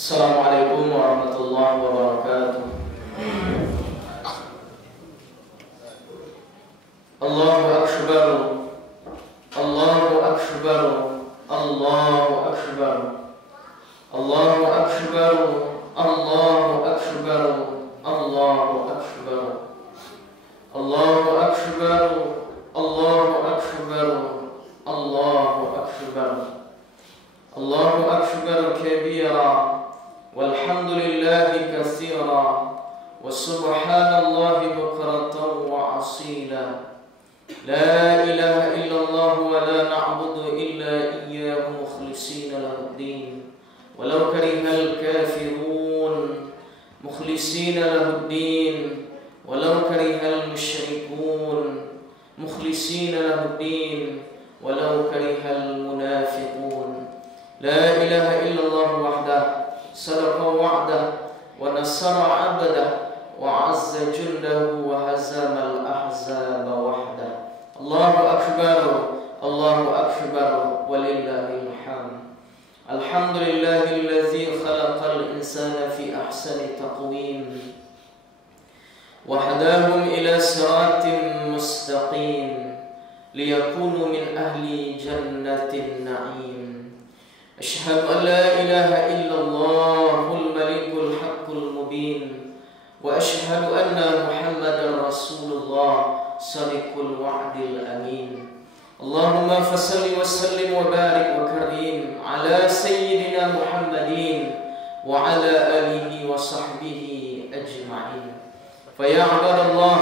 Assalamualaikum warahmatullahi wabarakatuh. Allahu akbar. Allahu akbar. Allahu akbar. Allahu akbar. Allahu akbar. Allahu akbar. Allahu akbar. Allahu akbar. Allahu akbar. Allahu akbar kabira. Walhamdulillahi katsira wa subhanallahi bukratan wa asila. La ilaha illallah wa la na'budu illa iyyahu mukhlishina lahuddin walau karihal kafirun mukhlishina lahuddin walau karihal musyrikun mukhlishina lahuddin walau karihal munafiqun. La ilaha illallah wahdah sadaqa wa'dah wa nasara 'abdah wa 'azza jundahu wa hazama al-ahzaba wahdah. Allahu akbar. Allahu akbar walillahil hamd. Alhamdulillahillazi khalaqal insana fi ahsani taqwim wa hadahum ila siratin mustaqim liyakunu min ahli jannatin na'im. Asyhadu an la ilaha illallahul malikul haqqul mubin wa asyhadu anna Muhammadar Rasulullah sadiqul wa'dil amin. Allahumma fassalli wa sallim wa barik wa karim ala sayyidina Muhammadin wa ala alihi wa sahbihi ajma'in. Fa ya ibadallah,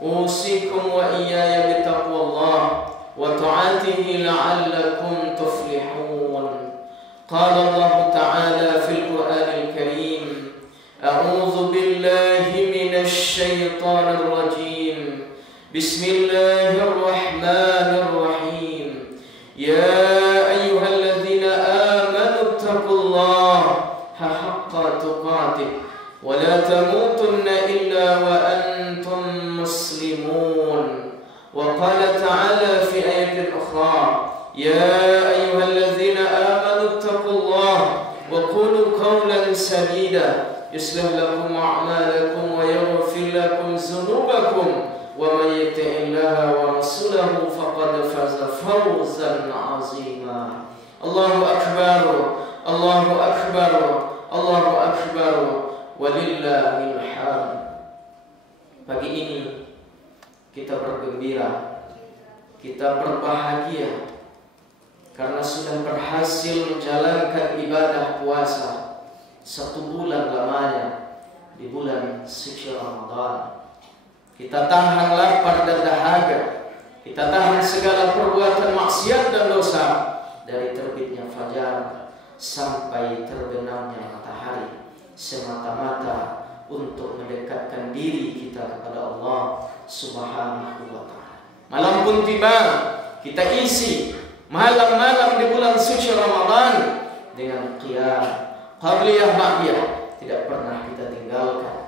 usikum wa iyaya bitaqwallah wa ta'atihi la'allakum tuflihun. قال الله تعالى في القرآن الكريم: أعوذ بالله من الشيطان الرجيم بسم الله الرحمن الرحيم يا أيها الذين آمنوا اتقوا الله حق تقاته ولا تموتن إلا وأنتم مسلمون. وقال تعالى في آية أخرى: يا أيها الذين آمنوا اتقوا الله وقولوا قولا سديدا يصلح لكم أعمالكم ويغفر لكم ذنوبكم ومن يطع الله ورسوله فقد فاز فوزا عظيما. الله أكبر. الله أكبر. الله أكبر walillahil hamd. Pagi ini kita bergembira, kita berbahagia karena sudah berhasil menjalankan ibadah puasa 1 bulan lamanya di bulan suci Ramadan. Kita tahan lapar dan dahaga, kita tahan segala perbuatan maksiat dan dosa dari terbitnya fajar sampai terbenamnya matahari, semata-mata untuk mendekatkan diri kita kepada Allah Subhanahu wa ta'ala. Malam pun tiba, kita isi malam-malam di bulan suci Ramadan dengan qiyam, qabliyah, ba'diyah, tidak pernah kita tinggalkan.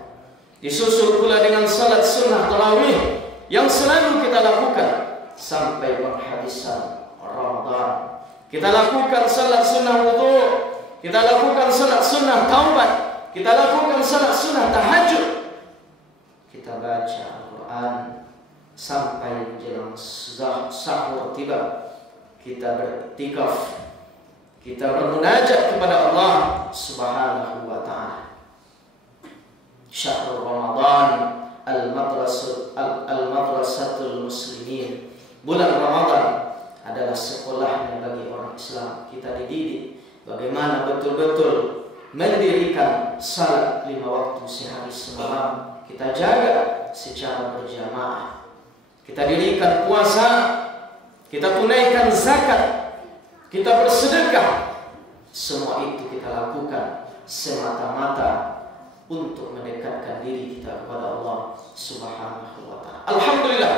Disusul pula dengan salat sunnah tarawih yang selalu kita lakukan sampai penghabisan Ramadan. Kita lakukan salat sunnah wudu, kita lakukan salat sunnah taubat, kita lakukan salat sunnah tahajud. Kita baca Al-Quran sampai menjelang sahur tiba. Kita beriktikaf, kita bermunajat kepada Allah Subhanahu wa ta'ala. Syahrul Ramadan al-madrasatul muslimin. Bulan Ramadan adalah sekolahnya bagi orang Islam. Kita dididik bagaimana betul-betul mendirikan salat 5 waktu sehari semalam. Kita jaga secara berjamaah. Kita dirikan puasa, kita tunaikan zakat, kita bersedekah. Semua itu kita lakukan semata-mata untuk mendekatkan diri kita kepada Allah Subhanahu wa ta'ala. Alhamdulillah,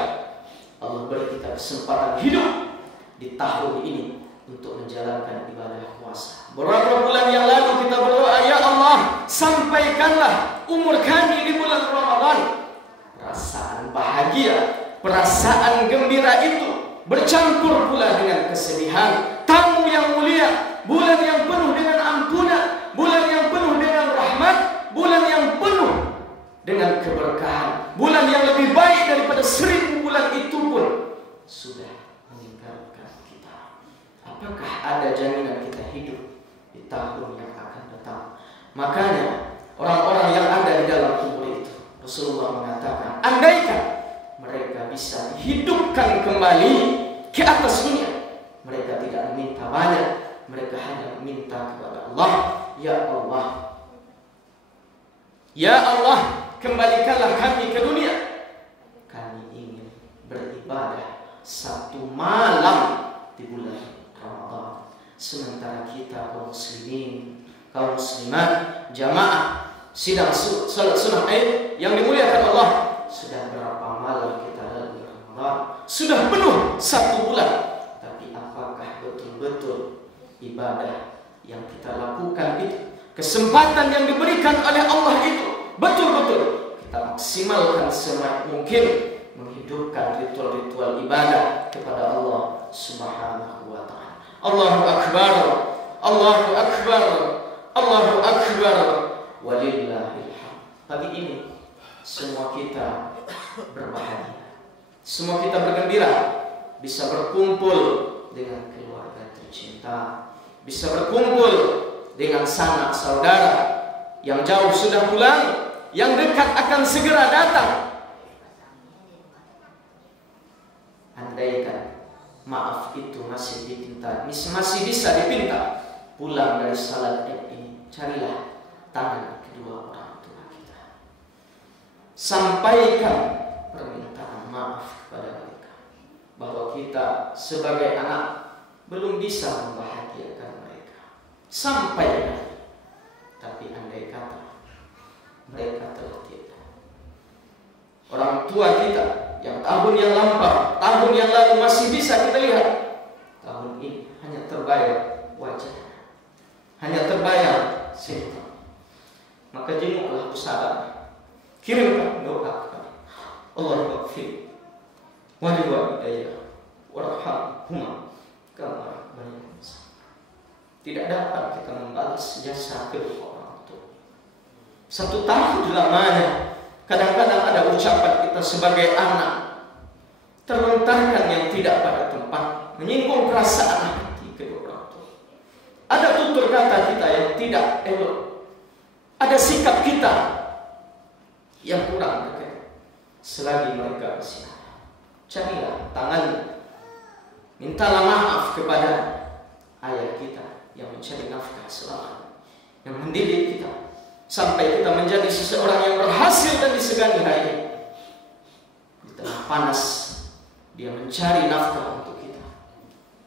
Allah beri kita kesempatan hidup di tahun ini untuk menjalankan ibadah puasa. Beberapa bulan yang lalu kita berdoa, ya Allah, sampaikanlah umur kami di bulan Ramadan. Perasaan bahagia, perasaan gembira itu bercampur pula dengan kesedihan. Tamu yang mulia, bulan yang penuh dengan ampunan, bulan yang di tahun yang akan datang. Makanya orang-orang yang ada di dalam kubur itu, Rasulullah mengatakan, andaikan mereka bisa dihidupkan kembali ke atas dunia, mereka tidak meminta banyak, mereka hanya meminta kepada Allah, ya Allah, ya Allah, kembalikanlah kami ke dunia. Kami ingin beribadah satu malam di bulan Ramadan. Sementara kita kaum muslimin, kaum muslimat, jamaah sidang salat sunnah yang dimuliakan Allah, sudah berapa malam kita lalui Ramadan? Sudah penuh satu bulan. Tapi apakah betul-betul ibadah yang kita lakukan itu, kesempatan yang diberikan oleh Allah itu, betul-betul kita maksimalkan semaksimal mungkin menghidupkan ritual-ritual ibadah kepada Allah Subhanahu wa ta'ala. Allahu Akbar, Allahu Akbar, Allahu Akbar, walillahil hamd. Pagi ini semua kita berbahagia, semua kita bergembira, bisa berkumpul dengan keluarga tercinta, bisa berkumpul dengan sanak saudara yang jauh sudah pulang, yang dekat akan segera datang. Andaikan maaf itu masih dipinta, masih bisa dipinta pulang dari salat Id ini, carilah tangan kedua orang tua kita, sampaikan permintaan maaf kepada mereka bahwa kita sebagai anak belum bisa membahagiakan mereka. Sampaikan. Tapi andai kata mereka telah tiada, orang tua kita yang tahun yang lampau, tahun yang lalu masih bisa kita lihat, tahun ini hanya terbayar wajah, hanya terbayar simptom. Maka jenguklah pusara, kirimkan doa kepada Allah maghfir wa liwalidayya warhamhuma kama rabbayani. Tidak dapat kita membalas jasa kedua orang tua. Satu tahun lamanya, kadang-kadang ada ucapan kita sebagai anak terlontarkan yang tidak pada tempat, menyinggung perasaan hati kedua orang tua. Ada tutur kata kita yang tidak elok, ada sikap kita yang kurang berkenan. Selagi mereka masih ada, carilah tangannya, mintalah maaf kepada ayah kita yang mencari nafkah selama, yang mendidik kita sampai kita menjadi seseorang yang berhasil dan disegani hari ini. Di tengah panas dia mencari nafkah untuk kita.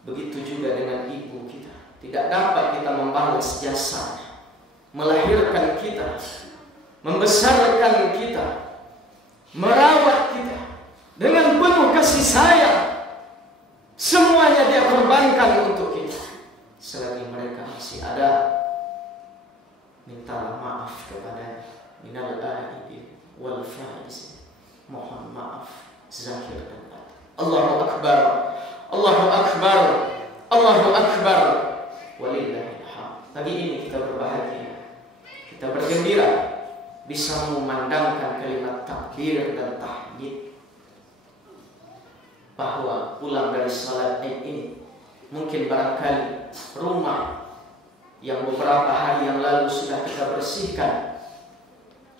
Begitu juga dengan ibu kita, tidak dapat kita membalas jasanya, melahirkan kita, membesarkan kita, merawat kita dengan penuh kasih sayang. Semuanya dia korbankan untuk kita. Selagi mereka masih ada, mintalah maaf kepada minal aidin wal faizin. Mohon maaf zahir dan batin. Allahu Akbar, Allahu Akbar, Allahu Akbar, walillahil hamd. Pagi ini kita berbahagia, kita bergembira, bisa memandangkan kalimat takbir dan tahmid, bahwa pulang dari salat Id ini mungkin barangkali rumah yang beberapa hari yang lalu sudah kita bersihkan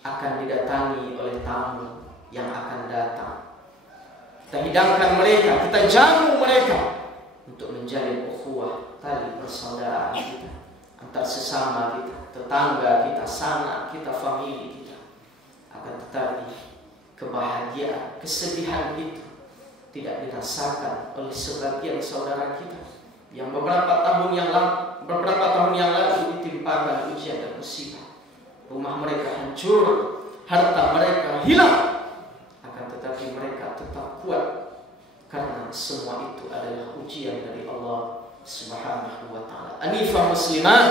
akan didatangi oleh tamu yang akan datang. Kita hidangkan mereka, kita jamu mereka untuk menjalin ukhuwah, tali persaudaraan kita antar sesama kita, tetangga kita, sanak kita, famili kita. Akan tetapi kebahagiaan, kesedihan itu tidak dirasakan oleh sebagian saudara kita yang beberapa tahun yang lalu ditimpakan ujian dan musibah. Rumah mereka hancur, harta mereka hilang, akan tetapi mereka tetap kuat karena semua itu adalah ujian dari Allah Subhanahu wa ta'ala. Anifah muslimat,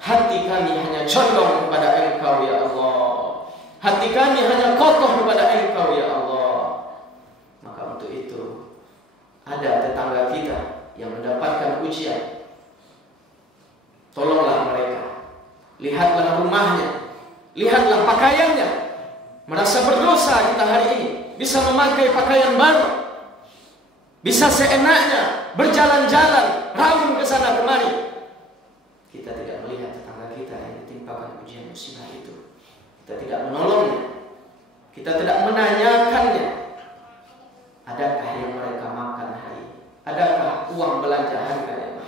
hati kami hanya condong kepada Engkau ya Allah, hati kami hanya kokoh kepada Engkau ya Allah. Maka untuk itu ada tetangga kita yang mendapatkan ujian, tolonglah mereka. Lihatlah rumahnya, lihatlah pakaiannya. Merasa berdosa kita hari ini bisa memakai pakaian baru, bisa seenaknya berjalan-jalan, raung ke sana kemari. kita tidak melihat tetangga kita yang ditimpakan ujian musibah itu. Kita tidak menolongnya, kita tidak menanyakannya, adakah yang mereka makan hari ini, adakah uang belanja hari ini.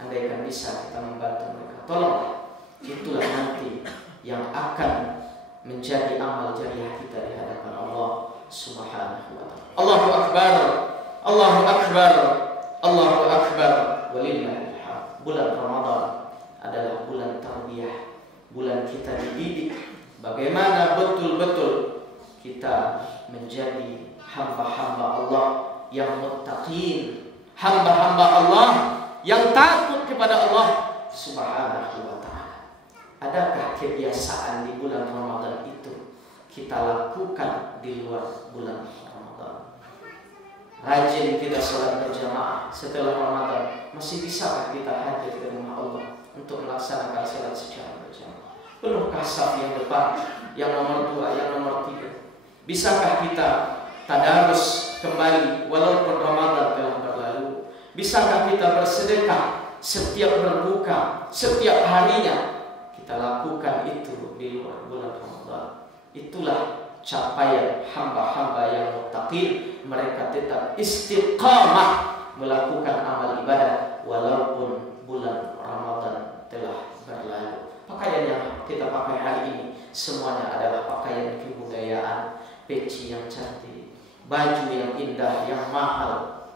Andaikan bisa kita membantu mereka, tolonglah. Itulah nanti yang akan menjadi amal jariah kita di hadapan Allah Subhanahu wa ta'ala. Allahu Akbar, Allahu Akbar, Allahu Akbar, walillahil hamd. Bulan Ramadan adalah bulan tarbiyah, bulan kita dididik bagaimana betul-betul kita menjadi hamba-hamba Allah yang muttaqin, hamba-hamba Allah yang takut kepada Allah Subhanahu wa ta'ala. Adakah kebiasaan di bulan Ramadan itu kita lakukan di luar bulan Ramadan? Rajin kita sholat berjamaah setelah Ramadan. Masih bisakah kita hadir ke rumah Allah untuk melaksanakan sholat secara berjamaah? Penuhkah saf yang depan, yang nomor 2, yang nomor 3? Bisakah kita tadarus kembali walaupun Ramadan telah berlalu? Bisakah kita bersedekah setiap berbuka, setiap harinya? Kita lakukan itu di luar bulan Ramadan. Itulah capaian hamba-hamba yang muttaqin. Mereka tetap istiqamah melakukan amal ibadah walaupun bulan Ramadan telah berlalu. Pakaian yang kita pakai hari ini semuanya adalah pakaian kebudayaan, peci yang cantik, baju yang indah, yang mahal,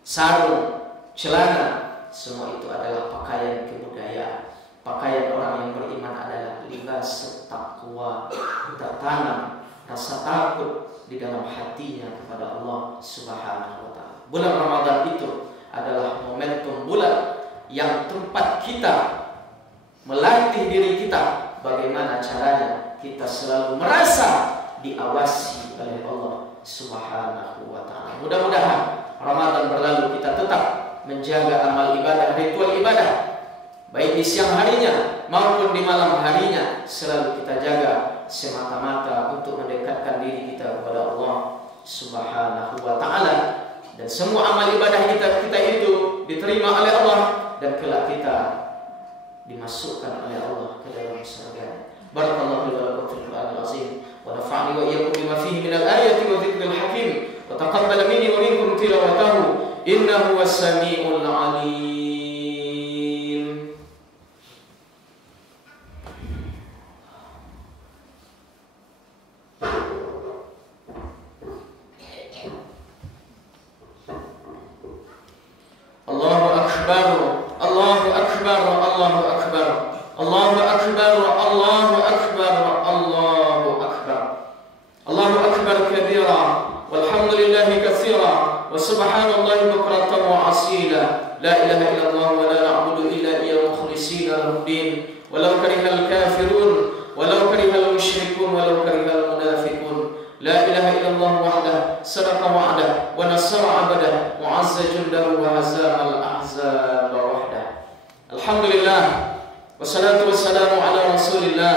sarung, celana, semua itu adalah pakaian kebudayaan. Pakaian orang yang beriman adalah libas taqwa, tertanam rasa takut di dalam hatinya kepada Allah Subhanahu wa ta'ala. Bulan Ramadan itu adalah momentum bulan yang tempat kita melatih diri kita bagaimana caranya kita selalu merasa diawasi oleh Allah Subhanahu wa ta'ala. Mudah-mudahan Ramadan berlalu kita tetap menjaga amal ibadah, ritual ibadah, baik di siang harinya maupun di malam harinya, selalu kita jaga semata-mata untuk mendekatkan diri kita kepada Allah Subhanahu wa ta'ala. Dan semua amal ibadah kita itu diterima oleh Allah, dan kelak kita dimasukkan oleh Allah ke dalam surga. Barakallahu li wa lakum fil Qur'anil azim, wa nafa'ani wa iyyakum bima fihi minal ayati wa dzikril hakim, wa taqabbal minni wa minkum tilawatahu innahu was-sami'ul 'alim. Allahu akbar, Allahu akbar, Allahu akbar, Allahu akbar, Allahu akbar, Allahu akbar. Allahu akbar kabira, walhamdulillahi katsira, wa subhanallahi bukratan wa asila. La ilaha illallah wa la na'budu illa iyyahu mukhlishina lahu din, walau karihal kafirun, walau karihal musyrikun, walau karihal munafiqun. La ilaha illallah wahdah, sadaqa wa'dah, wa nasara 'abdah, wa 'azza jundahu, wa hazamal ahzaba wahdah. Alhamdulillah, wassalatu wassalamu ala rasulillah,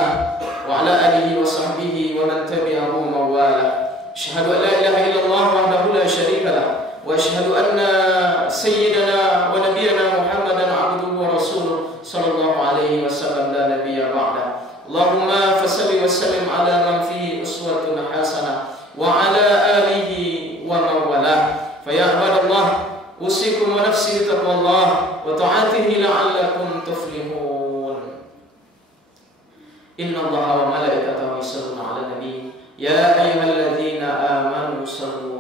wa ala alihi wa sahbihi wa man tabi'ahu mawala. Asyhadu an la ilaha illallah wahdahu la syarika lah, wa asyhadu anna sayyidana wa nabiyyana Muhammadan 'abduhu wa rasuluh sallallahu alaihi wasallam la nabiyya ba'da. Allahumma fasalli wa sallim ala man fihi uswatun hasanah wa ala alihi wa man walah. Fa ya ibadallah, usikum wa nafsi taqwallah wa ta'atihi la'allakum tuflihun. Inna Allaha wa malaikatahu yusalluna 'alan nabi ya ayyuhalladzina amanu sallu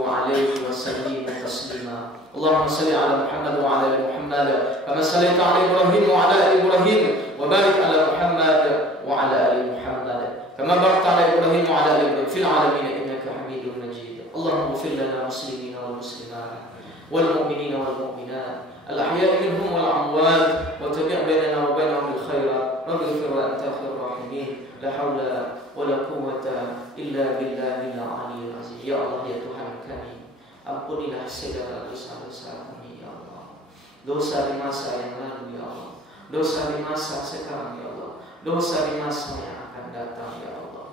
'alaihi wa sallimu taslima. Allahumma salli ala Muhammad wa ala ali Muhammad kama sallaita ala Ibrahim wa ala ali Ibrahim, wa barik ala Muhammad wa ala ali Muhammad kama barakta ala Ibrahim wa ala ali Ibrahim fil alamin innaka Hamidum Majid. Allahumma ighfir lana muslimina wal muslimat wal mu'minina wal mu'minat al ahya'i minhum wal amwat, wa tabi' bainana wa bainahum bil khairat. Rabbi ighfir wa anta khairur rahimin. La haula wa la quwwata illa billahil aliyyil azim. Ya Allah, ya Tuhan kami, ampunilah segala dosa-dosa kami ya Allah. Dosa di masa yang lalu ya Allah, dosa di masa sekarang ya Allah, dosa di masa yang akan datang ya Allah.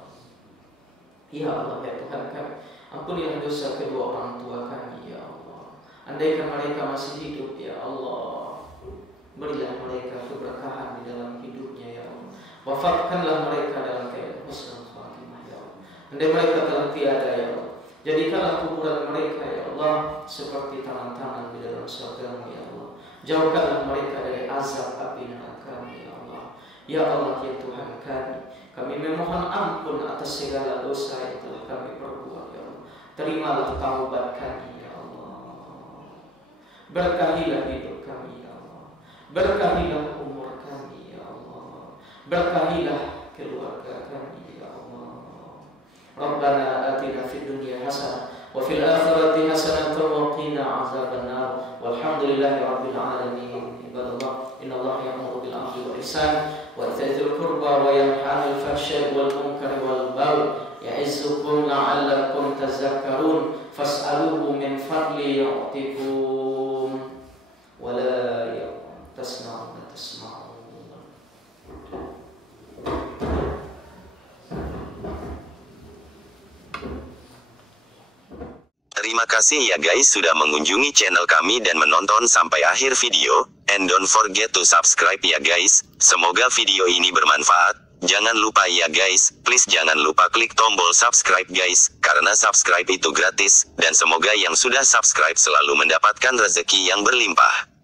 Ya Allah, ya Tuhan kami, ampunilah dosa kedua orang tua kami ya Allah. Andaikan mereka masih hidup ya Allah, Wafatkanlah mereka dalam keadaan husnul khatimah ya Allah. Andai mereka telah tiada ya Allah, jadikanlah kuburan mereka ya Allah seperti tangan-tangan di dalam surga-Mu ya Allah. Jauhkanlah mereka dari azab api neraka ya Allah. Ya Allah ya Tuhan kami memohon ampun atas segala dosa yang telah kami perbuat ya Allah. Terimalah taubat kami ya Allah. Berkahilah hidup kami ya Allah. Berkahilah umur kami ya Allah. Berkahilah keluarga kami ya Allah. Rabbana atina fid dunya hasanah wa fil akhirati hasanah wa qina azabannar. Walhamdulillahi rabbil alamin. Ibadallah, innallaha ya'muru bil 'adli wal ihsan wa ita'i dzil qurba wa yanha 'anil fahsya'i wal munkari wal baghi ya'izzukum la'allakum tadhakkarun. Fas'aluhu min fadli yu'tikum wa la tasma'una tasma'un. Terima kasih ya guys sudah mengunjungi channel kami dan menonton sampai akhir video. And don't forget to subscribe ya guys. Semoga video ini bermanfaat. Jangan lupa ya guys, please jangan lupa klik tombol subscribe guys, karena subscribe itu gratis. Dan semoga yang sudah subscribe selalu mendapatkan rezeki yang berlimpah.